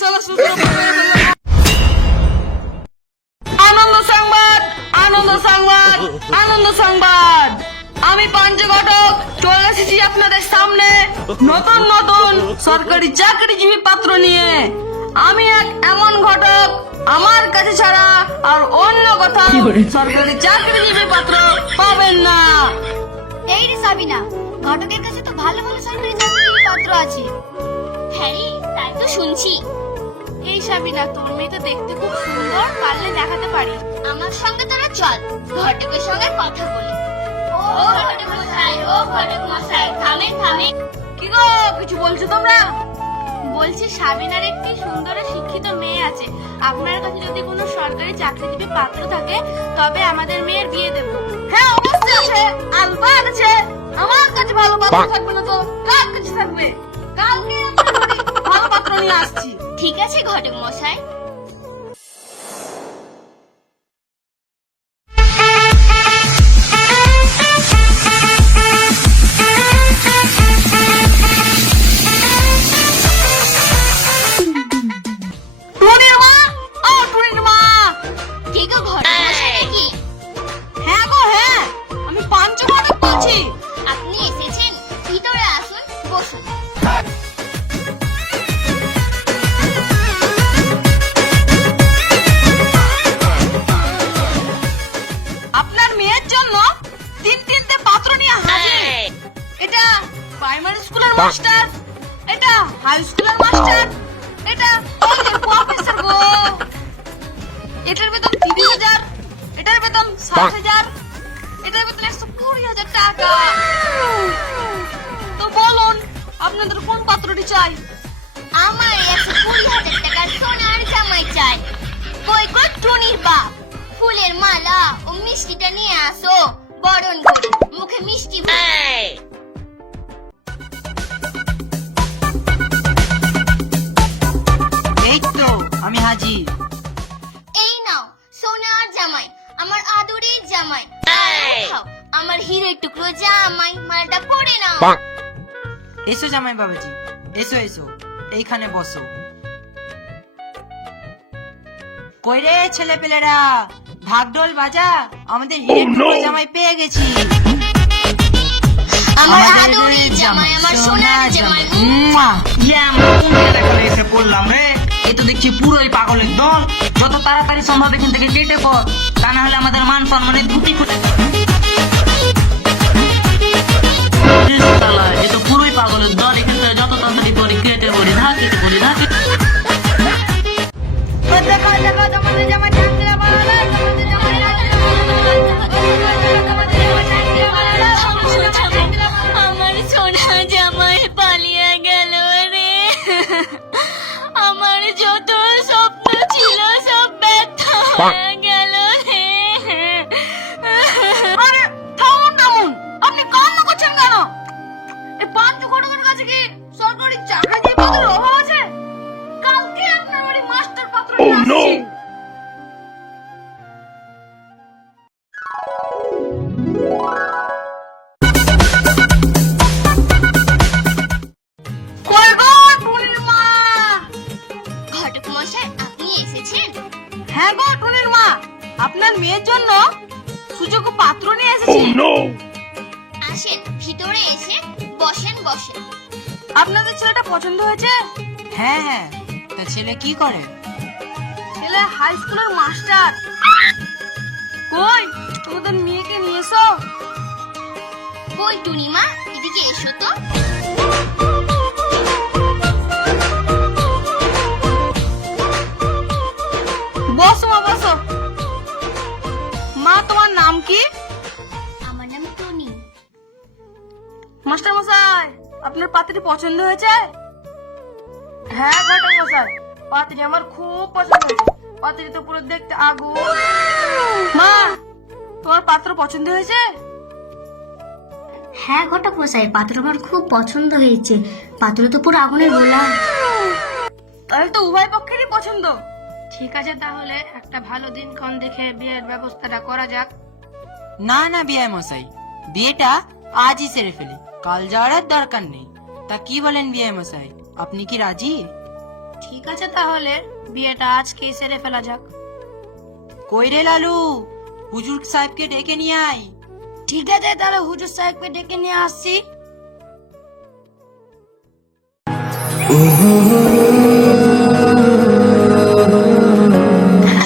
সালা শ্বশুর আনন্দ সংবাদ আনন্দ সংবাদ আনন্দ সংবাদ। আমি পঞ্চঘটক চলে এসেছি আপনাদের সামনে নতুন নতুন সরকারি চাকরিজীবী পাত্র নিয়ে। আমি এক এমন ঘটক আমার কাছে ছাড়া আর অন্য কোথাও সরকারি চাকরিজীবী পাত্র পাবেন না। এই রে সাবিনা ঘটকের কাছে তো ভালো ভালো সরকারি চাকরির পাত্র আছে। হ্যাঁ রে, তাই তো শুনছি। এই সাবিনা তোর মেয়ে তো দেখতে খুব সুন্দর পারলে দেখাতে পারি। আমার সঙ্গে তোরা চল ঘটকের সঙ্গে কথা বলি। ও ঘটক মশাই ও ঘটক মশাই থামে থামে। কি গো কিছু বলছো তোমরা? বলছি সাবিনার একটি সুন্দর শিক্ষিত মেয়ে আছে। আপনার কাছে যদি কোনো সরকারি চাকরিজীবী পাত্র থাকে তবে আমাদের মেয়ের বিয়ে দেবো। হ্যাঁ অবশ্যই আছে। আলবাদ আছে। আমার কাছে ভালো পাত্র থাকবে না তো। কার কাছে থাকবে? কালকে নিয়ে আসছি। ঠিক আছে ঘটক মশাই হাজার। এটার বেতন একশো কুড়ি হাজার টাকা। তো বলুন আপনাদের কোন পাত্রটি চাই? আমার একশো কুড়ি হাজার টাকার সোনার জামাই চাই। কই কই টুনির বাপ ফুলের মালা ও মিষ্টিটা নিয়ে আসো। বরণ করে মুখে মিষ্টি আমার হিরের টুকরো জামাই মালটা পরে নাও। এসো জামাই বাবাজি এসো এসো এইখানে বসো। কই রে ছেলে পেলেরা ভাগডোল বাজা? আমাদের হিরের টুকরো জামাই পেয়ে গেছি। আমার আদরের জামাই আমার সোনার জামাই! ইয়ে, আমরা কোন জায়গায় এসে পড়লাম রে? এ তো দেখছি পুরোই পাগলের দল। যত তাড়াতাড়ি সম্ভব এখান থেকে কেটে পড়। তা না হলে আমাদের মান সম্মানের ধুতি খুলে হ্যাঁ গো টুনির মা আপনার মেয়ের জন্য সুযোগ্য পাত্র নিয়ে এসেছি। আসেন ভিতরে এসে বসেন বসেন। আপনাদের ছেলেটা পছন্দ হয়েছে? হ্যাঁ হ্যাঁ। তা ছেলে কি করে? ছেলে হাই স্কুলের মাস্টার কই তোমাদের মেয়েকে নিয়ে এসো। কই টুনিমা এদিকে এসো তো। পাত্রী পছন্দ হয়েছে? হ্যাঁ ঘটক মশাই পাত্রী আমার খুব পছন্দ হয়েছে। পাত্রী তো পুরো দেখতে আগুন। মা তোমার পাত্র পছন্দ হয়েছে? হ্যাঁ ঘটক মশাই পাত্র আমার খুব পছন্দ হয়েছে। পাত্র তো পুরো আগুনের গোলা। তাহলে তো উভয় পক্ষেরই পছন্দ। ঠিক আছে তাহলে একটা ভালো দিনক্ষণ দেখে বিয়ের ব্যবস্থাটা করা যাক। না না বিয়ে মশাই বিয়েটা আজই সেরে ফেলি। কাল যাওয়ার দরকার নেই। তা কি বলেন বিয়ে মশাই আপনি কি রাজি? ঠিক আছে তাহলে বিয়েটা আজকেই সেরে ফেলা যাক? কই রে লালু? হুজুর সাহেবকে ডেকে নিয়ে আয়। ঠিক আছে তাহলে হুজুর সাহেবকে ডেকে নিয়ে আসছি।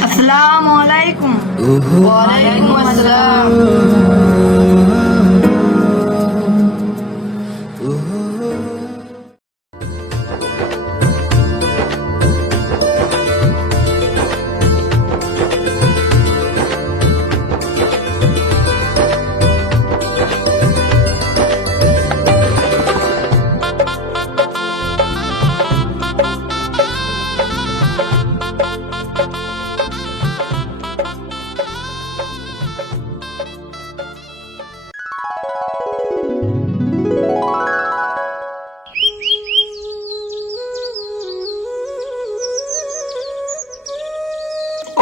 আসসালামু আলাইকুম। ওয়ালাইকুম আসসালাম।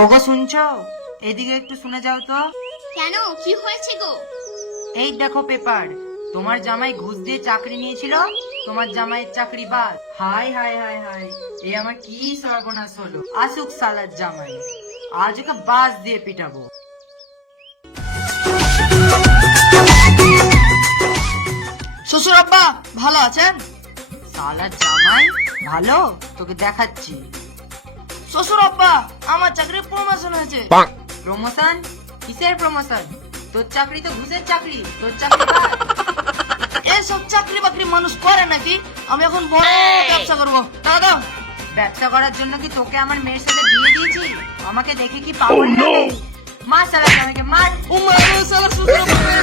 ওগো শুনছো? এদিকে একটু শুনে যাও তো। কেন? কি হয়েছে গো? এই দেখো পেপার। তোমার জামাই ঘুষ দিয়ে চাকরি নিয়েছিল তোমার জামাইয়ের চাকরি বাদ। হাই হাই হাই হাই এ আমার কি সর্বনাশ হলো? আসুক সালার জামাই আজ ওকে বাস দিয়ে পিটাবো। শ্বশুর আব্বা ভালো আছেন? সালার জামাই ভালো? তোকে দেখাচ্ছি। শ্বশুর আব্বা আমার চাকরি প্রমোশন হয়েছে প্রমোশন কিসের প্রমোশন তোর চাকরি তো ঘুষের চাকরি তোর চাকরি এসব চাকরি বাকরি মানুষ করে নাকি আমি এখন বড় ব্যবসা করব টাকা ব্যবসা করার জন্য কি তোকে আমার মেয়ের সাথে বিয়ে দিয়েছি আমাকে দেখে কি পাবো মার সারা আমাকে মার উমা সারা সুন্দর